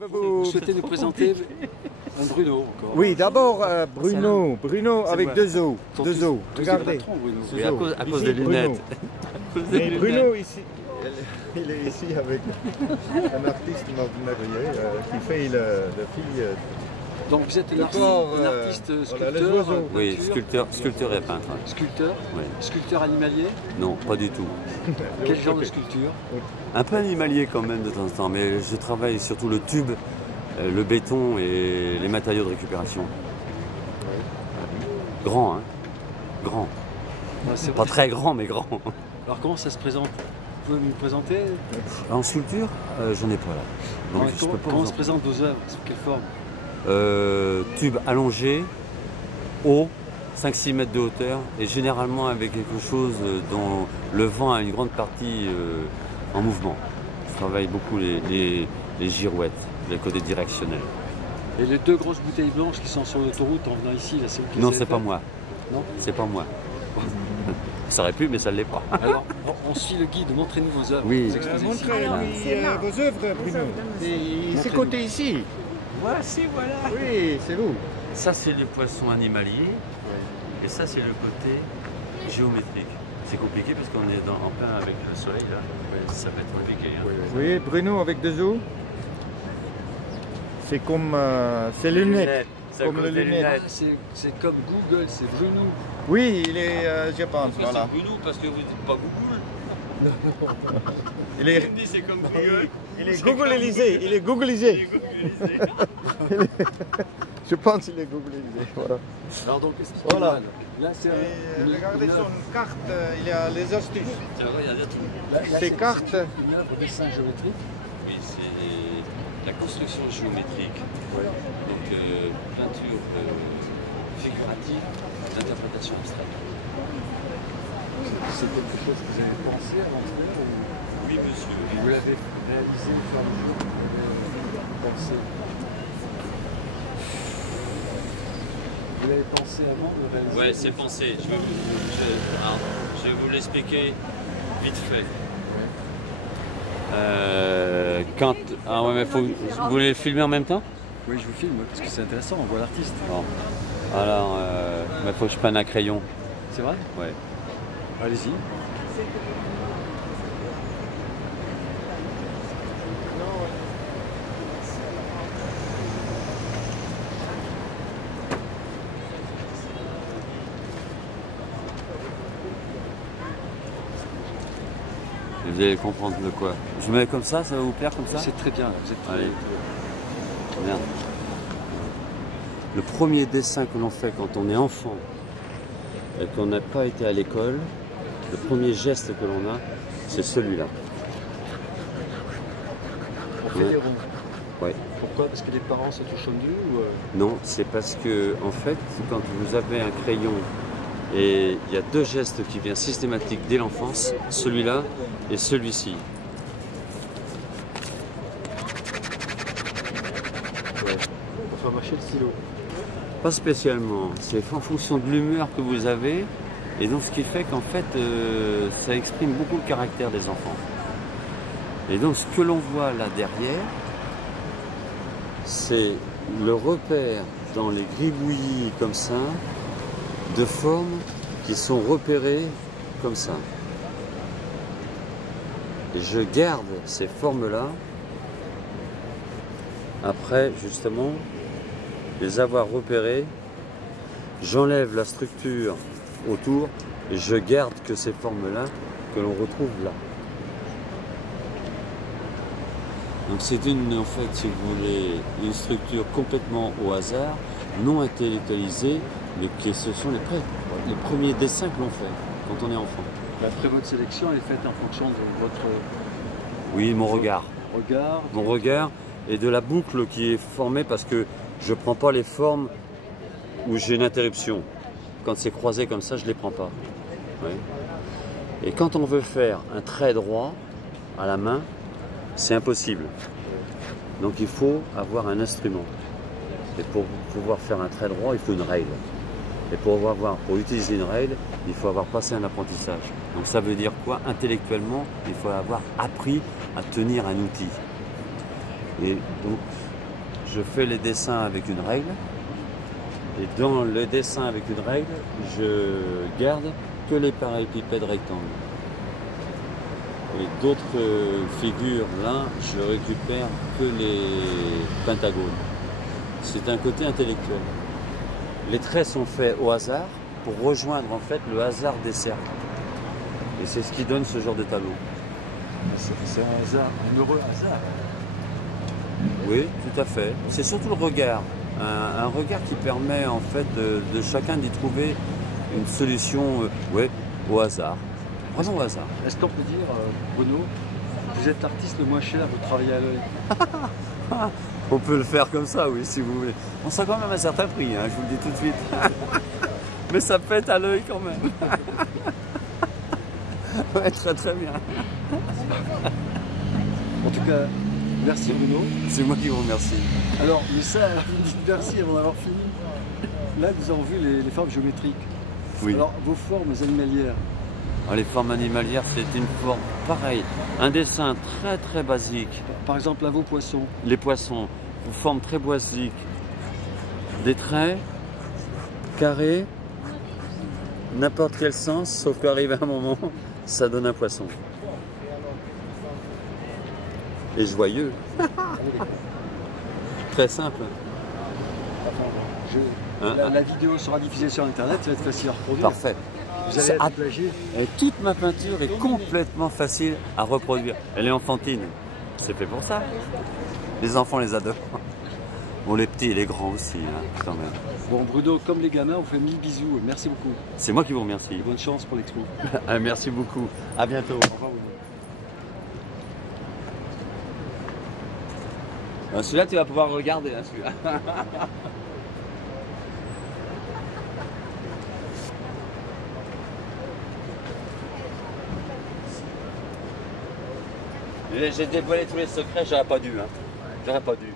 Vous souhaitez nous présenter un Bruno encore? Oui, d'abord Bruno avec deux os. Regardez. Oui, à cause des lunettes. Mais Bruno ici, il est ici avec un artiste merveilleux qui fait le fille. Donc vous êtes un artiste sculpteur, oui, sculpteur et peintre. Sculpteur, oui. Sculpteur animalier? Non, pas du tout. Quel genre de sculpture? Un peu animalier quand même de temps en temps, mais je travaille surtout le tube, le béton et les matériaux de récupération. Grand, hein? Grand. Ouais, pas très grand, mais grand. Alors comment ça se présente? Vous pouvez me présenter? En sculpture, j'en ai pas là. Donc, comment se présentent vos œuvres? Sous quelle forme? Tube allongé, haut, 5-6 mètres de hauteur, et généralement avec quelque chose dont le vent a une grande partie en mouvement. Je travaille beaucoup les girouettes, les côtés directionnels. Et les deux grosses bouteilles blanches qui sont sur l'autoroute en venant ici, là, c'est vous qui les Non, avez c'est pas faites? moi. Non, c'est pas moi. Ça aurait pu, mais ça ne l'est pas. Alors, on suit le guide, montrez-nous vos œuvres. Oui. Montrez-lui vos œuvres, Bruno. C'est côté ici. Voici, voilà. Oui, c'est vous. Ça, c'est les poissons animaliers. Et ça, c'est le côté géométrique. C'est compliqué parce qu'on est en plein avec le soleil, là. Ça va être compliqué. Hein. Oui, Bruno avec deux os. C'est comme c'est lunettes. Comme les lunettes. C'est comme Google, c'est Bruno. Oui, il est, je pense, voilà. C'est Bruno parce que vous dites pas Google. Il est, c'est comme Google. il est googlisé, il est googlisé. Je pense qu'il est googlisé, voilà. Alors donc, voilà. Là, c'est regardez son carte, il y a les astuces. Tiens, regardez tout. Ces cartes. Une œuvre de dessin géométrique. Oui, c'est la construction géométrique. Ouais. Donc, peinture figurative, d'interprétation abstraite. C'est quelque chose que vous avez pensé avant de faire ou... Oui, monsieur. Vous l'avez réalisé au fur et à mesure que vous l'avez pensé? Vous l'avez pensé avant de réaliser? Ouais, c'est pensé. Je vais vous l'expliquer vite fait. Ah ouais, mais vous voulez le filmer en même temps? Oui, je vous filme parce que c'est intéressant, on voit l'artiste. Bon. Alors, il faut que je prenne un crayon. C'est vrai? Ouais. Allez-y. Vous allez comprendre de quoi. Je mets comme ça va vous plaire comme ça? C'est très bien, vous êtes Allez. Bien. Le premier dessin que l'on fait quand on est enfant et qu'on n'a pas été à l'école, le premier geste que l'on a, c'est celui-là. On fait des ronds. Ouais. Pourquoi? Parce que les parents sont au chaume-du ou Non, c'est parce que, en fait, quand vous avez un crayon et il y a deux gestes qui viennent systématiques dès l'enfance, celui-là et celui-ci. ouais. Pour faire marcher le stylo. Pas spécialement, c'est en fonction de l'humeur que vous avez et donc ce qui fait qu'en fait ça exprime beaucoup le caractère des enfants. Et donc ce que l'on voit là derrière, c'est le repère dans les gribouillis comme ça de formes qui sont repérées comme ça. Et je garde ces formes-là après justement les avoir repérées, j'enlève la structure autour et je garde que ces formes-là que l'on retrouve là. Donc c'est en fait, si vous voulez, une structure complètement au hasard, non intellectualisée, mais ce sont les premiers dessins que l'on fait quand on est enfant. Après votre sélection, elle est faite en fonction de votre Oui, mon regard. Mon regard et de la boucle qui est formée parce que je ne prends pas les formes où j'ai une interruption. Quand c'est croisé comme ça, je ne les prends pas. Oui. Et quand on veut faire un trait droit à la main, c'est impossible. Donc il faut avoir un instrument. Et pour pouvoir faire un trait droit, il faut une règle. Et pour utiliser une règle, il faut avoir passé un apprentissage. Donc ça veut dire quoi? Intellectuellement, il faut avoir appris à tenir un outil. Et donc, je fais les dessins avec une règle. Et dans le dessin avec une règle, je garde que les parallélépipèdes rectangles. Et d'autres figures, là, je récupère que les pentagones. C'est un côté intellectuel. Les traits sont faits au hasard pour rejoindre en fait le hasard des cercles. Et c'est ce qui donne ce genre de tableau. C'est un hasard, un heureux hasard. Oui, tout à fait. C'est surtout le regard. Un regard qui permet en fait de chacun d'y trouver une solution ouais, au hasard. Vraiment au hasard. Est-ce qu'on peut dire, Bruno, vous êtes l'artiste le moins cher, vous travaillez à l'œil? On peut le faire comme ça, oui, si vous voulez. On sera quand même à un certain prix, hein, je vous le dis tout de suite. Mais ça pète à l'œil quand même. Ouais, très très bien. En tout cas, merci Bruno. C'est moi qui vous remercie. Alors, mais ça, vous me dites merci avant d'avoir fini. Là, nous avons vu les formes géométriques. Oui. Alors, vos formes animalières. Alors, les formes animalières, c'est une forme pareille. Un dessin très très basique. Par exemple, là, vos poissons. Les poissons, une forme très basique. Des traits, carrés, n'importe quel sens, sauf qu'arrive un moment, ça donne un poisson. Et joyeux. Très simple. La vidéo sera diffusée sur Internet, ça va être facile à reproduire. Parfait. Vous allez être plagié. Et toute ma peinture est complètement facile à reproduire. Elle est enfantine. C'est fait pour ça. Les enfants les adorent. Bon, les petits et les grands aussi, hein, quand même. Bon, Bruno, comme les gamins, on fait 1000 bisous. Merci beaucoup. C'est moi qui vous remercie. Et bonne chance pour l'expo. Merci beaucoup. À bientôt. Au revoir, Bruno. Celui-là, tu vas pouvoir regarder, hein, celui-là. J'ai dévoilé tous les secrets, j'aurais pas dû. Hein. J'aurais pas dû.